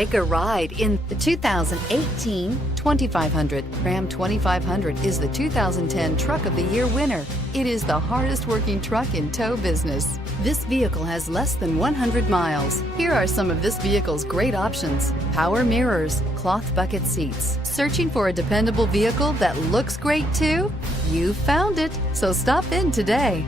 Take a ride in the 2018 2500. Ram 2500 is the 2010 Truck of the Year winner. It is the hardest working truck in tow business. This vehicle has less than 100 miles. Here are some of this vehicle's great options: power mirrors, cloth bucket seats. Searching for a dependable vehicle that looks great too? You found it, so stop in today.